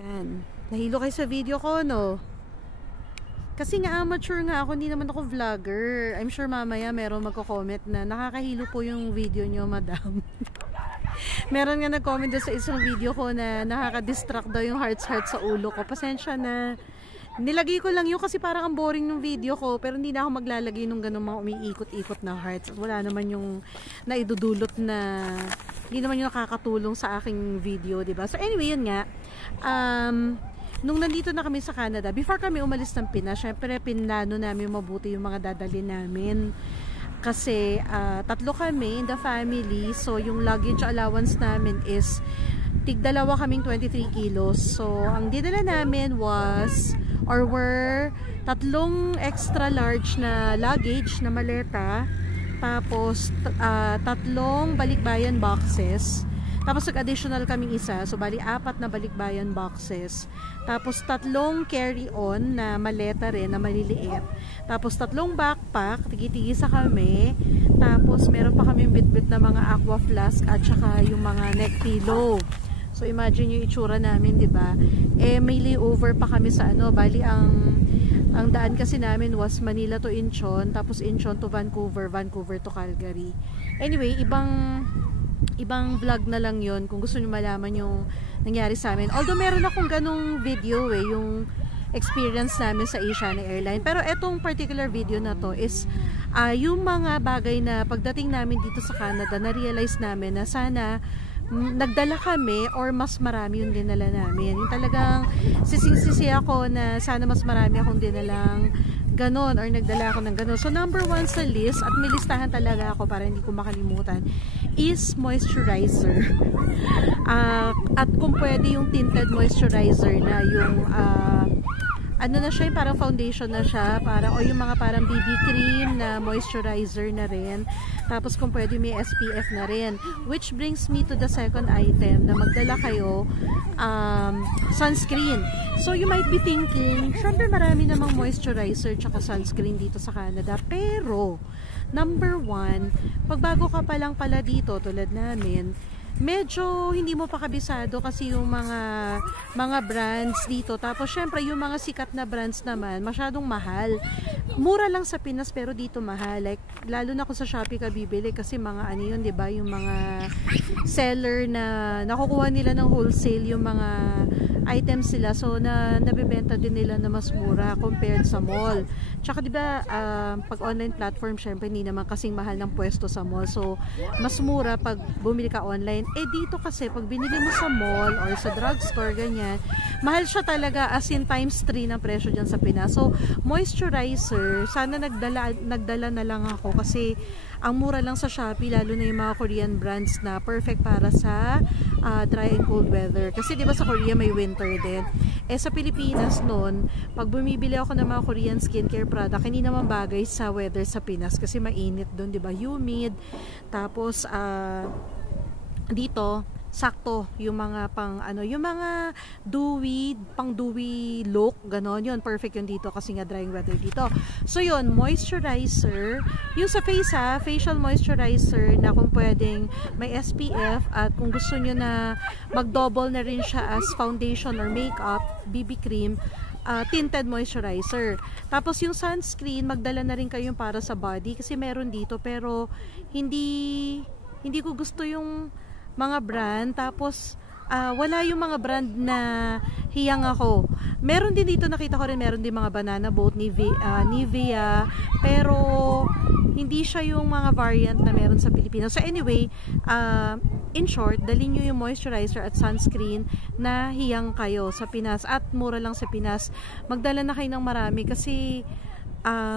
Yan. Nahilo kayo sa video ko, no? Kasi nga amateur nga ako, hindi naman ako vlogger. I'm sure mamaya meron magko-comment na nakakahilo po yung video nyo, madam. Meron nga nag-comment sa isang video ko na nakaka-distract daw yung hearts sa ulo ko. Pasensya na. Nilagay ko lang yun kasi parang ang boring ng video ko, pero hindi na ako maglalagay nung ganun mga umiikot-ikot na hearts. At wala naman yung naidudulot na, hindi naman yung nakakatulong sa aking video, diba? So anyway, yun nga. Nung nandito na kami sa Canada, before kami umalis ng Pinas, syempre pinlano namin mabuti yung mga dadalhin namin. Kasi tatlo kami in the family, so yung luggage allowance namin is tig-dalawa kaming 23 kilos. So ang dinala namin was, or were, tatlong extra large na luggage na maleta, tapos tatlong balikbayan boxes, tapos nag-additional kaming isa, so bali 4 na balikbayan boxes, tapos tatlong carry-on na maleta rin na maliliit, tapos tatlong backpack, tigi-tigisa kami, tapos meron pa kaming bit-bit na mga aqua flask at saka yung mga neck pillow. So imagine yung itsura namin, 'di ba? Eh may layover pa kami sa ano, bali ang daan kasi namin was Manila to Incheon, tapos Incheon to Vancouver, Vancouver to Calgary. Anyway, ibang vlog na lang yon kung gusto niyo malaman yung nangyari sa amin. Although meron akong ganung video yung experience namin sa Asiana Airlines. Pero etong particular video na to is yung mga bagay na pagdating namin dito sa Canada, na-realize namin na sana nagdala kami or mas marami yung dinala namin. Yung talagang sising-sisi ako na sana mas marami akong dinalang ganon or nagdala ako ng ganon. So number 1 sa list, at may listahan talaga ako para hindi ko makalimutan, is moisturizer. At kung pwede yung tinted moisturizer na yung ano na siya, yung parang foundation na siya, parang, o yung mga parang BB cream na moisturizer na rin. Tapos kung pwede may SPF na rin. Which brings me to the second item na magdala kayo, sunscreen. So you might be thinking, syempre marami namang moisturizer tsaka sunscreen dito sa Canada. Pero, number 1, pag bago ka pa lang pala dito, tulad namin, medyo hindi mo pa kabisado kasi yung mga brands dito. Tapos syempre yung mga sikat na brands naman masyadong mahal. Mura lang sa Pinas pero dito mahal. Like lalo na kung sa Shopee ka bibili kasi mga ano yun, 'di ba? Yung mga seller na nakukuha nila ng wholesale yung mga items sila. So nabebenta din nila na mas mura compared sa mall. Tsaka 'di ba pag online platform syempre hindi naman kasing mahal ng pwesto sa mall. So mas mura pag bumili ka online. Eh dito kasi pag binili mo sa mall or sa drugstore ganyan, mahal siya talaga, as in times 3 ng presyo dyan sa Pinas. So moisturizer, sana nagdala na lang ako kasi ang mura lang sa Shopee, lalo na yung mga Korean brands na perfect para sa dry and cold weather. Kasi di ba sa Korea may winter din. Eh sa Pilipinas noon, pag bumibili ako ng mga Korean skincare product, hindi naman bagay sa weather sa Pinas kasi mainit doon, di ba? Humid. Tapos dito sakto yung mga yung mga pang dewy look, ganon, yun perfect yun dito kasi nga drying weather dito. So yun, moisturizer yung sa face, facial moisturizer na kung pwedeng may SPF, at kung gusto nyo na mag double na rin siya as foundation or makeup, BB cream, tinted moisturizer. Tapos yung sunscreen, magdala na rin kayo para sa body kasi meron dito, pero hindi ko gusto yung mga brand. Tapos wala yung mga brand na hiyang ako. Meron din dito, nakita ko rin, meron din mga Banana Boat, Nivea, pero hindi siya yung mga variant na meron sa Pilipinas. So anyway, in short, dalhin nyo yung moisturizer at sunscreen na hiyang kayo sa Pinas, at mura lang sa Pinas. Magdala na kayo ng marami kasi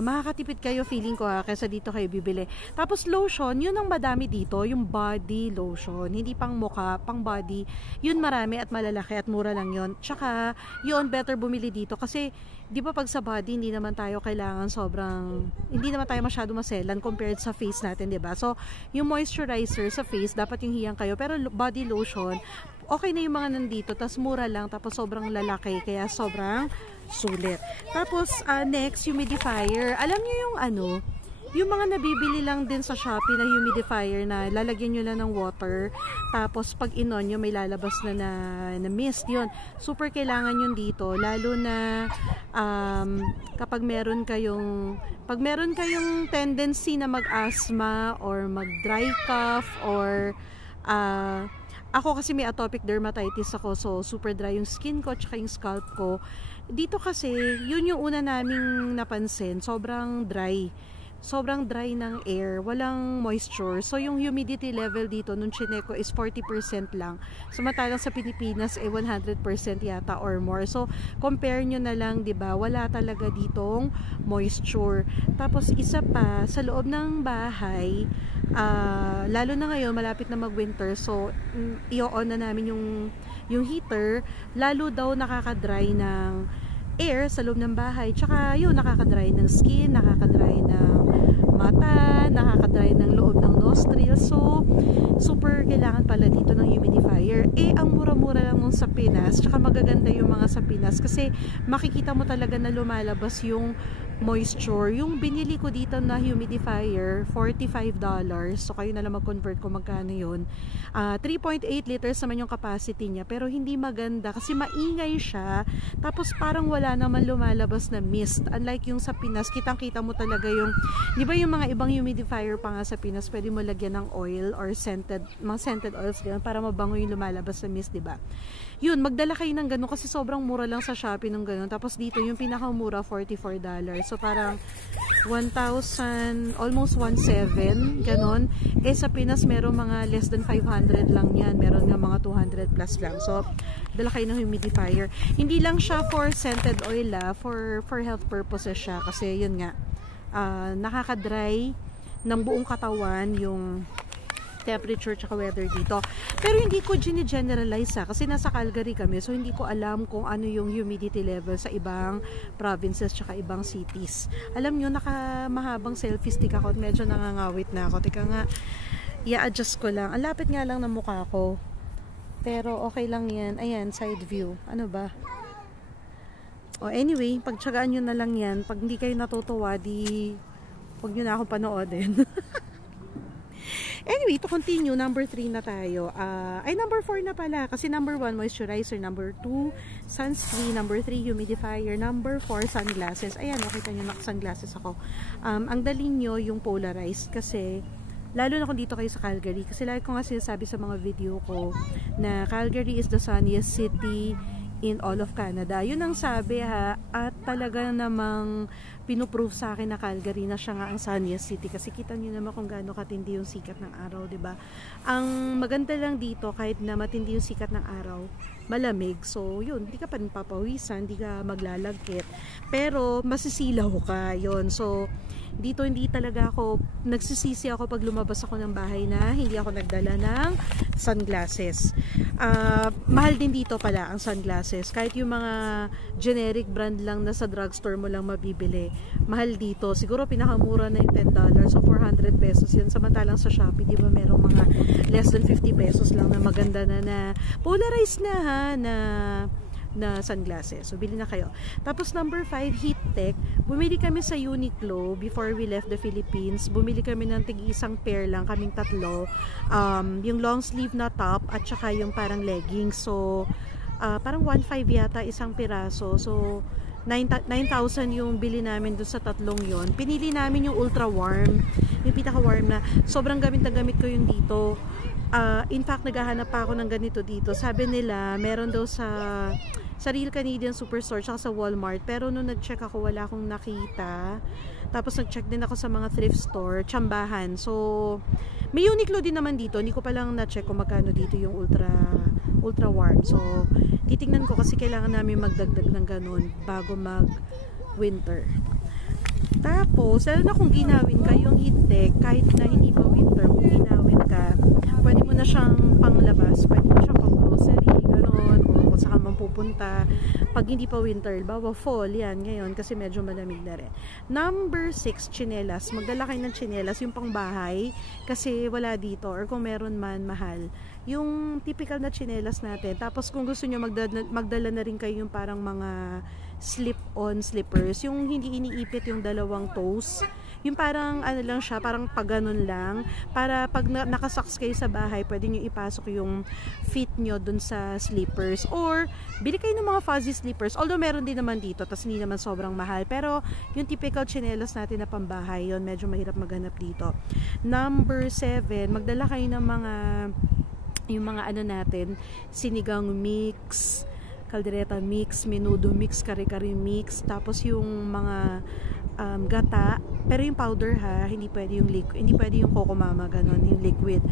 makakatipid kayo, feeling ko kaysa dito kayo bibili. Tapos lotion, yun ang madami dito, yung body lotion, hindi pang mukha, pang body, yun marami at malalaki at mura lang yun. Tsaka yun, better bumili dito kasi di ba pag sa body, hindi naman tayo masyado maselan compared sa face natin, di ba? So yung moisturizer sa face, dapat yung hiyang kayo, pero body lotion, okay na yung mga nandito, tas mura lang, tapos sobrang lalaki, kaya sobrang sulit. Tapos next, humidifier. Alam niyo yung Yung mga nabibili lang din sa Shopee na humidifier na lalagyan nyo lang ng water, tapos pag inon nyo may lalabas na mist, yun. Super kailangan yun dito, lalo na kapag meron kayong tendency na mag-asthma or mag-dry cough or ako kasi may atopic dermatitis ako, so super dry yung skin ko tsaka yung scalp ko. Dito kasi, yun yung una naming napansin, sobrang dry ng air, walang moisture. So yung humidity level dito nung chineko is 40% lang. Samantalang sa Pilipinas ay 100% yata or more. So compare nyo na lang, 'di ba? Wala talaga ditong moisture. Tapos isa pa, sa loob ng bahay, lalo na ngayon malapit na mag-winter, so i-on na namin yung heater, lalo daw nakaka-dry ng air sa loob ng bahay. Tsaka yun, nakaka-dry ng skin, nakaka-dry ng mata, nakaka-dry ng loob ng nostril. So, super kailangan pala dito ng humidifier. Ang mura-mura lang nung sa Pinas, tsaka magaganda yung mga sa Pinas kasi makikita mo talaga na lumalabas yung moisture. Yung binili ko dito na humidifier, $45. So, kayo na lang mag-convert kung magkano yun. 3.8 liters naman yung capacity niya, pero hindi maganda kasi maingay siya. Tapos parang wala naman lumalabas na mist. Unlike yung sa Pinas, kitang-kita mo talaga yung, di ba yung mga ibang humidifier pa nga sa Pinas, pwede mo lagyan ng oil or mga scented oils ganun, para mabango yung lumalabas na mist, di ba? Yun, magdala kayo ng ganun kasi sobrang mura lang sa Shopee ng ganun. Tapos dito yung pinakamura, $44. So parang 1,000, almost 1,700, ganun. Sa Pinas meron mga less than 500 lang yan. Meron nga mga 200 plus lang. So dala kayo ng humidifier. Hindi lang siya for scented oil, for health purposes siya. Kasi yun nga, nakaka-dry ng buong katawan yung temperature tsaka weather dito. Pero hindi ko gine-generalize kasi nasa Calgary kami, so hindi ko alam kung ano yung humidity level sa ibang provinces tsaka ibang cities. Alam nyo, nakamahabang selfie stick ako at medyo nangangawit na ako. Teka nga, i-adjust ko lang. Ang lapit nga lang ng mukha ko. Pero okay lang yan. Ayan, side view. Ano ba? Anyway, pagtsagaan nyo na lang yan. Pag hindi kayo natutuwa, huwag nyo na akong panoodin. Anyway, to continue, number 3 na tayo. Number 4 na pala. Kasi number 1, moisturizer. Number 2, sunscreen. Number 3, humidifier. Number 4, sunglasses. Ayan, nakita nyo, naka-sunglasses ako. Ang dali nyo yung polarized kasi, lalo na kung dito kayo sa Calgary. Kasi lagi ko nga sinasabi sa mga video ko na Calgary is the sunniest city in all of Canada. Yun ang sabi at talaga namang pinuprove sa akin na Calgary na siya nga ang sunniest city kasi kita niyo naman kung gaano katindi yung sikat ng araw, 'di ba? Ang maganda lang dito kahit na matindi yung sikat ng araw, malamig. So, yun, hindi ka pa papawisan, hindi ka maglalagkit. Pero masisilaw ka, yun. So, dito hindi talaga ako nagsisisi ako pag lumabas ako ng bahay na hindi ako nagdala ng sunglasses. Mahal din dito pala ang sunglasses. Kahit yung mga generic brand lang na sa drugstore mo lang mabibili, mahal dito. Siguro pinakamura na yung $10 so 400 pesos yan. Samantalang sa Shopee, di ba merong mga less than 50 pesos lang na maganda na polarized na na sunglasses. So, bili na kayo. Tapos, number 5, heat tech. Bumili kami sa Uniqlo before we left the Philippines. Bumili kami ng tig-isang pair lang, kaming tatlo. Yung long sleeve na top at saka yung parang leggings. So, parang 1.5 yata isang piraso. So, 9,000 yung bili namin doon sa tatlong yon. Pinili namin yung ultra warm. Yung pinaka warm na sobrang gamit na gamit ko yung dito. In fact, naghahanap pa ako ng ganito dito. Sabi nila, meron daw sa Real Canadian Superstore tsaka sa Walmart. Pero nung nag-check ako, wala akong nakita. Tapos nag-check din ako sa mga thrift store, tsambahan. So, may Uniqlo din naman dito. Hindi ko pa lang na-check kung magkano dito yung ultra warm. So, titingnan ko kasi kailangan namin magdagdag ng ganun bago mag-winter. Tapos, lalo na kung ginawin ka yung heat tech, kahit na hindi pa winter, kung ginawin ka, pwede mo na siyang panglabas, pwede mo siyang pang grocery, gano'n, o kung saan man pupunta. Pag hindi pa winter, bawa fall, yan, ngayon, kasi medyo malamig na rin. Number 6, tsinelas. Magdala kayo ng tsinelas, yung pang bahay, kasi wala dito, or kung meron man, mahal. Yung typical na tsinelas natin. Tapos, kung gusto nyo, magdala na rin kayo yung parang mga slip-on slippers, yung hindi iniipit yung dalawang toes, Yung parang ano lang siya, parang pag ganun lang, para pag nakasocks kayo sa bahay, pwede nyo ipasok yung feet nyo dun sa slippers, or bili kayo ng mga fuzzy slippers, although meron din naman dito, tas hindi naman sobrang mahal, pero yung typical chinelas natin na pambahay, yun medyo mahirap maghanap dito. Number 7, magdala kayo ng mga yung mga ano natin, sinigang mix, kaldereta mix, menudo mix, kare-kare mix, tapos yung mga gata, pero yung powder ha, hindi pwede yung liquid, hindi pwede yung Coco Mama ganon, yung liquid.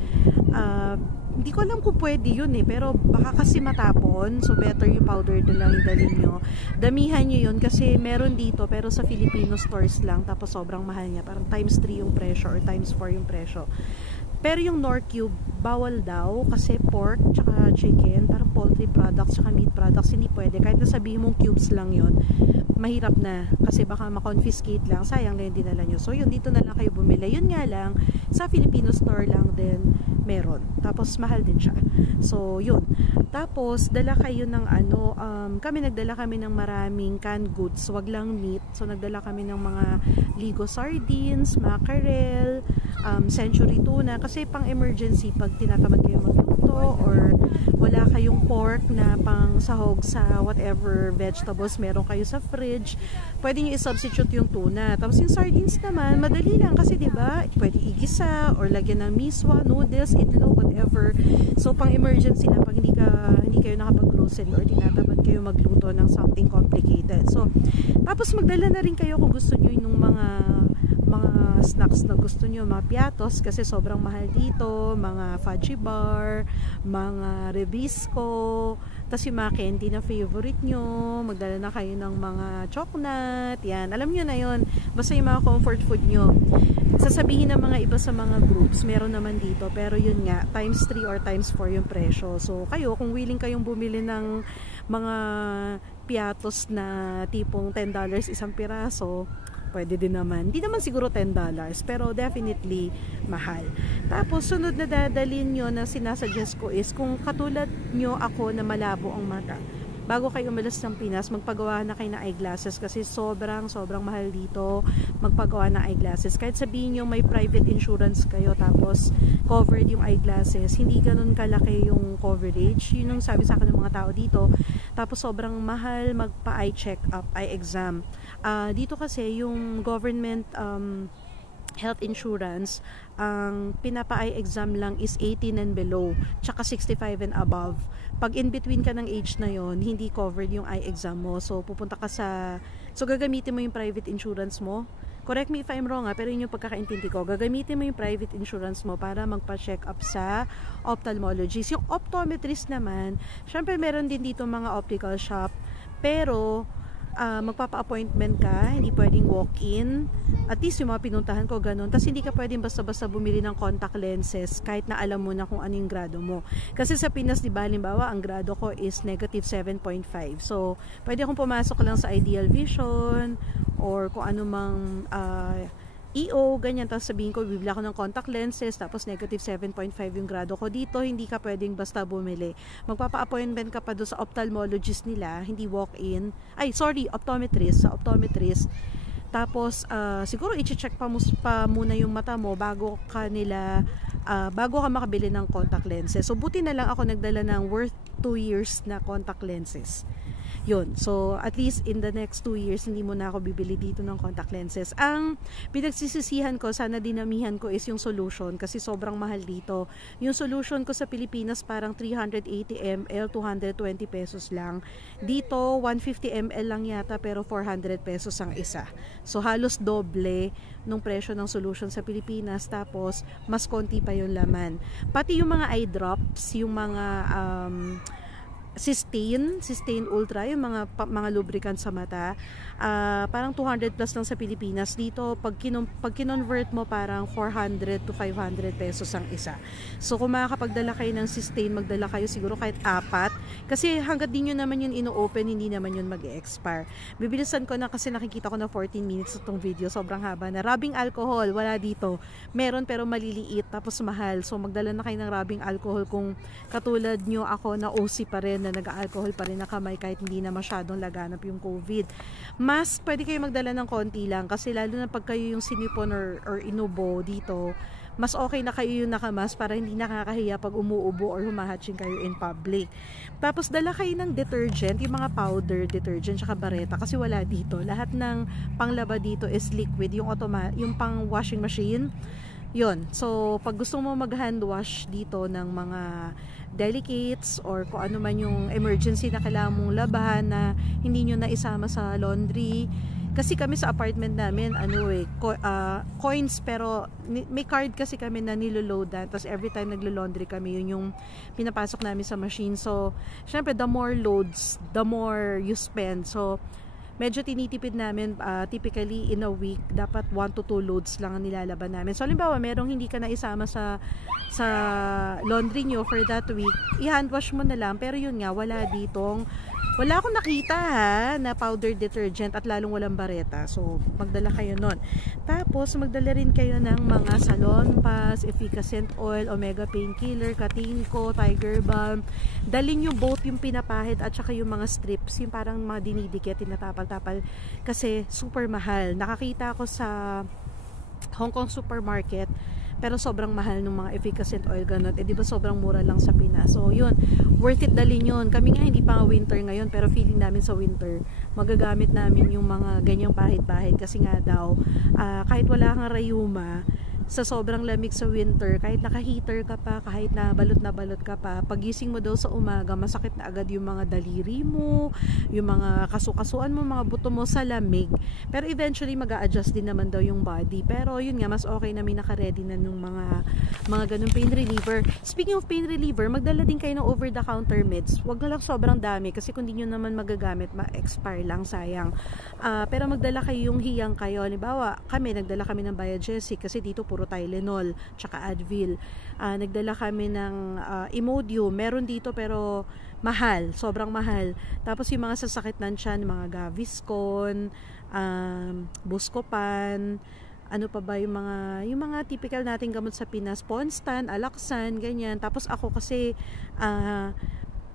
Hindi ko alam kung pwede yun pero baka kasi matapon, so better yung powder na lang yung dalhin nyo. Damihan nyo yun kasi meron dito pero sa Filipino stores lang, tapos sobrang mahal niya, parang times 3 yung presyo or times 4 yung presyo. Pero yung Knorr Cube, bawal daw kasi pork, tsaka chicken, parang poultry products, tsaka meat products, hindi pwede. Kahit nasabihin mong cubes lang yun, mahirap na. Kasi baka ma-confiscate lang, sayang na yung dinala nyo. So yun, dito na lang kayo bumili. Yun nga lang, sa Filipino store lang din meron. Tapos mahal din siya. So yun. Tapos, dala kayo ng ano, nagdala kami ng maraming canned goods, wag lang meat. So nagdala kami ng mga Ligo sardines, mackerel, century tuna, kasi pang emergency pag tinatamad kayo magluto or wala kayong pork na pang sahog sa whatever vegetables meron kayo sa fridge, pwede nyo i-substitute yung tuna. Tapos yung sardines naman, madali lang kasi diba, pwede igisa or lagyan ng miswa, noodles, itlog, whatever. So pang emergency lang pag hindi kayo nakapag-grocery or tinatamad kayo magluto ng something complicated. So tapos magdala na rin kayo kung gusto nyo yung mga snacks na gusto nyo, mga piatos kasi sobrang mahal dito, mga fudgy bar, mga rebisco, tas yung mga candy na favorite nyo, magdala na kayo ng mga chocolate, yan, alam nyo na yun, basta yung mga comfort food nyo. Sasabihin ng mga iba sa mga groups, meron naman dito, pero yun nga, times 3 or times 4 yung presyo. So kayo, kung willing kayong bumili ng mga piatos na tipong $10 isang piraso, pwede din naman. Hindi naman siguro $10, pero definitely mahal. Tapos, sunod na dadalhin nyo na sinasuggest ko is, kung katulad nyo ako na malabo ang mata, bago kayo umalis ng Pinas, magpagawa na kayo ng eyeglasses kasi sobrang mahal dito magpagawa ng eyeglasses. Kahit sabihin nyo may private insurance kayo tapos covered yung eyeglasses, hindi ganun kalaki yung coverage. Yun yung sabi sa akin ng mga tao dito. Tapos sobrang mahal magpa-eye check-up, eye exam. Dito kasi yung government health insurance, ang pinapa-eye exam lang is 18 and below, tsaka 65 and above. Pag in between ka ng age na yon, hindi covered yung eye exam mo. So pupunta ka so gagamitin mo yung private insurance mo. Correct me if I'm wrong pero yun yung pagkakaintindi ko. Gagamitin mo yung private insurance mo para magpa-check up sa ophthalmologist. Yung optometrist naman, syempre meron din dito mga optical shop, pero magpapa-appointment ka, hindi pwedeng walk-in. At least yung mga pinuntahan ko ganun. Tapos hindi ka pwedeng basta-basta bumili ng contact lenses kahit na alam mo na kung ano yung grado mo. Kasi sa Pinas, diba, halimbawa, ang grado ko is negative 7.5. So, pwede akong pumasok lang sa Ideal Vision or kung ano mang EO, ganyan. Tapos sabihin ko, bibili ako ng contact lenses, tapos negative 7.5 yung grado ko dito. Hindi ka pwedeng basta bumili. Magpapa-appointment ka pa doon sa ophthalmologist nila, hindi walk-in. Optometrist. Sa optometrist. Tapos, siguro i-check pa muna yung mata mo bago ka makabili ng contact lenses. So, buti na lang ako nagdala ng worth 2 years na contact lenses. Yun. So, at least in the next 2 years, hindi mo na ako bibili dito ng contact lenses. Ang pinagsisisihan ko, sana dinamihan ko is yung solution kasi sobrang mahal dito. Yung solution ko sa Pilipinas parang 380 ml, 220 pesos lang. Dito, 150 ml lang yata pero 400 pesos ang isa. So, halos doble nung presyo ng solution sa Pilipinas. Tapos, mas konti pa yung laman. Pati yung mga eye drops, yung mga Systane Ultra, yung mga lubricant sa mata, parang 200 plus lang sa Pilipinas. Dito pag kinonvert mo parang 400 to 500 pesos ang isa. So kung makakapagdala kayo ng Systane, magdala kayo siguro kahit 4 kasi hanggat di nyo naman yun ino-open, hindi naman yun mag-expire. Bibilisan ko na kasi nakikita ko na 14 minutes itong video, sobrang haba na. Rubbing alcohol, wala dito. Meron pero maliliit tapos mahal. So magdala na kayo ng rubbing alcohol kung katulad nyo ako na OC pa rin maganda, nag-alcohol pa rin na kamay kahit hindi na masyadong laganap yung COVID. Mask, pwede kayo magdala ng konti lang kasi lalo na pag kayo yung sinipon or inubo dito, mas okay na kayo yung nakamask para hindi nakakahiya pag umuubo or humahatching kayo in public. Tapos dala kayo ng detergent, yung mga powder detergent tsaka bareta kasi wala dito. Lahat ng panglaba dito is liquid, yung pang washing machine. Yun. So, pag gusto mo mag-hand wash dito ng mga delicates or kung ano man yung emergency na kailangan mong labahan na hindi nyo na isama sa laundry. Kasi kami sa apartment namin, coins, pero may card kasi kami na niloloadan. Tapos every time naglo-laundry kami, yun yung pinapasok namin sa machine. So, syempre, the more loads, the more you spend. So, medyo tinitipid namin, typically in a week dapat 1 to 2 loads lang ang nilalaban namin. So halimbawa merong hindi ka na isama sa laundry nyo for that week, i-hand wash mo na lang. Pero yun nga, wala akong nakita na powder detergent at lalong walang bareta. So magdala kayo nun. Tapos magdala rin kayo ng mga Salon Pass, Efficacent Oil, Omega Painkiller, Katinko, Tiger Balm. Dalhin nyo both yung pinapahid at saka yung mga strips, yung parang mga dinidikit, tinatapal-tapal kasi super mahal. Nakakita ako sa Hong Kong supermarket pero sobrang mahal ng mga Efficacent Oil ganun. Di ba sobrang mura lang sa Pinas. So yun, worth it dalhin yun. Kami nga hindi pa nga winter ngayon pero feeling namin sa winter magagamit namin yung mga ganyang pahid-pahid kasi nga daw kahit wala kang rayuma sa sobrang lamig sa winter, kahit naka-heater ka pa, kahit na balot ka pa, pagising mo daw sa umaga, masakit na agad yung mga daliri mo, yung mga kasukasuan mo, mga buto mo sa lamig. Pero eventually, mag-a-adjust din naman daw yung body. Pero yun nga, mas okay na may naka-ready na nung mga ganung pain reliever. Speaking of pain reliever, magdala din kayo ng over-the-counter meds. Huwag na lang sobrang dami kasi kung di nyo naman magagamit, ma-expire lang, sayang. Pero magdala kayo yung hiyang kayo. Halimbawa, nagdala kami ng Biogesic kasi dito puro Tylenol, tsaka Advil. Nagdala kami ng Imodium. Meron dito pero mahal, sobrang mahal. Tapos yung mga sasakit ng tiyan, mga Gaviscon, Buscopan, ano pa ba yung mga typical nating gamot sa Pinas, Ponstan, Alaxan, ganyan. Tapos ako kasi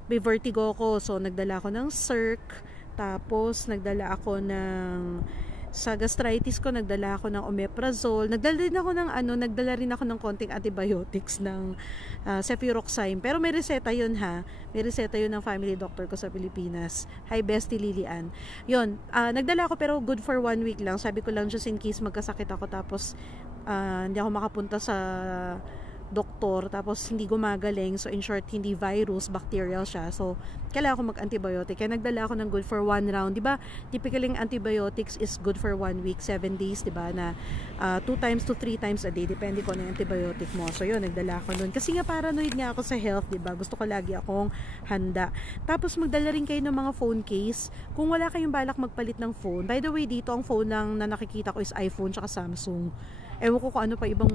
may vertigo ko, so nagdala ako ng Circ. Tapos nagdala ako sa gastritis ko, nagdala ako ng omeprazole. Nagdala rin ako ng konting antibiotics ng cefuroxime. Pero may reseta yun ha. May reseta yun ng family doctor ko sa Pilipinas. Hi, Bestie Lilian. Yun, nagdala ako pero good for 1 week lang. Sabi ko lang just in case magkasakit ako tapos hindi ako makapunta sa doktor tapos hindi gumagaling, so in short hindi virus, bacterial siya, so kailangan ko mag-antibiotic. Kaya nagdala ako ng good for 1 round, di ba? Typically antibiotics is good for 1 week, 7 days, di ba, na 2 times to 3 times a day, depende ko na yung antibiotic mo. So yun, nagdala ako nun kasi nga paranoid nga ako sa health, di ba? Gusto ko lagi akong handa. Tapos magdala rin kayo ng mga phone case kung wala kayong balak magpalit ng phone. By the way, dito ang phone lang na nakikita ko is iPhone tsaka Samsung. Ewan ko kung ano pa ibang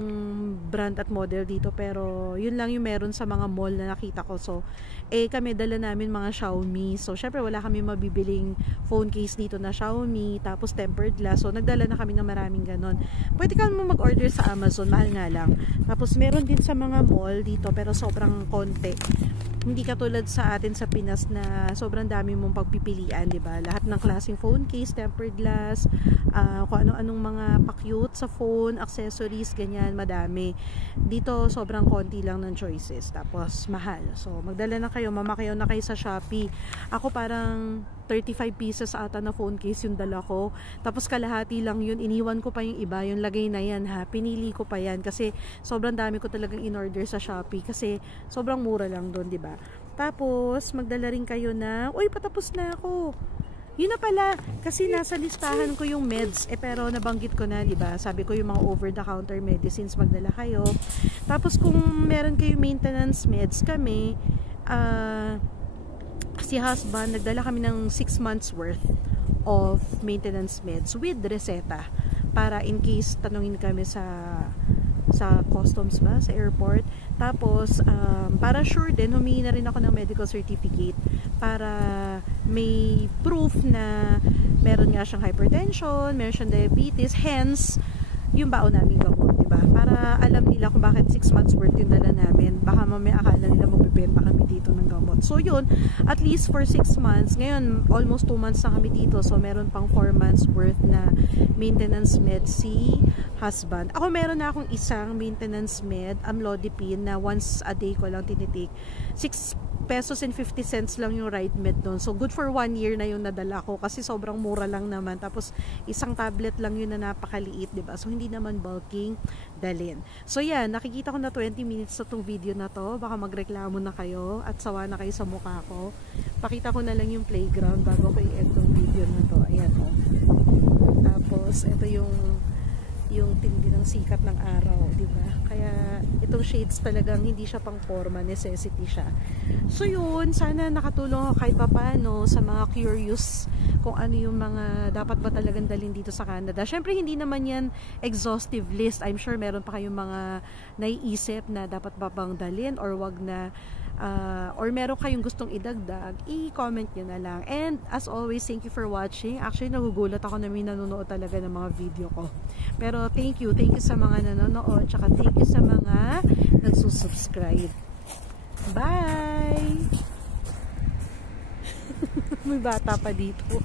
brand at model dito, pero yun lang yung meron sa mga mall na nakita ko. So kami dala namin mga Xiaomi, so syempre wala kami mabibiling phone case dito na Xiaomi, tapos tempered glass, so nagdala na kami ng maraming ganon. Pwede ka mo mag-order sa Amazon, mahal nga lang. Tapos meron din sa mga mall dito pero sobrang konti. Hindi katulad sa atin sa Pinas na sobrang dami mong pagpipilian, di ba? Lahat ng klaseng phone case, tempered glass, kung ano-anong mga pa-cute sa phone, accessories, ganyan, madami. Dito sobrang konti lang ng choices, tapos mahal. So magdala na kayo, mamakayaw na kayo sa Shopee. Ako parang 35 pieces ata na phone case yung dala ko. Tapos kalahati lang yun, iniwan ko pa yung iba, yung lagay na yan ha. Pinili ko pa yan kasi sobrang dami ko talagang in-order sa Shopee kasi sobrang mura lang doon, di ba? Tapos magdala rin kayo na, uy, patapos na ako. Yun na pala, kasi nasa listahan ko yung meds, pero nabanggit ko na, di ba? Sabi ko yung mga over-the-counter medicines, magdala kayo. Tapos kung meron kayo maintenance meds, kami, si husband, nagdala kami ng 6 months worth of maintenance meds with reseta para in case tanungin kami sa customs ba, sa airport. Tapos para sure din, humingi na rin ako ng medical certificate para may proof na meron nga siyang hypertension, meron siyang diabetes, hence yung baon namin gamot, diba? Para alam nila kung bakit 6 months worth yung dala namin. Baka mamaya akala nila magbibenta kami dito ng gamot. So yun, at least for 6 months, ngayon almost 2 months na kami dito, so meron pang 4 months worth na maintenance med si husband. Ako meron na akong isang maintenance med, amlodipine, na once a day ko lang tinitake. 6 pesos and 50 cents lang yung right med doon. So good for 1 year na yung nadala ko kasi sobrang mura lang naman. Tapos isang tablet lang yun na napakaliit, 'di ba? So hindi naman bulking dalhin. So yan, nakikita ko na 20 minutes na tong video na to. Baka magreklamo na kayo at sawa na kayo sa mukha ko. Pakita ko na lang yung playground bago ko i-end tong video na to. Ayan oh. Tapos ito yung tindi ng sikat ng araw, di ba? Kaya itong shades talagang hindi siya pang forma, necessity siya. So yun, sana nakatulong ako kahit papaano sa mga curious kung ano yung mga dapat ba talagang dalhin dito sa Canada. Syempre hindi naman yan exhaustive list. I'm sure meron pa kayong mga naiisip na dapat ba bang dalhin or wag na, or meron kayong gustong idagdag, i-comment nyo na lang. And as always, thank you for watching. Actually, nagugulat ako na may nanonood talaga ng mga video ko. Pero thank you sa mga nanonood, tsaka thank you sa mga nagsusubscribe. Bye! May bata pa dito.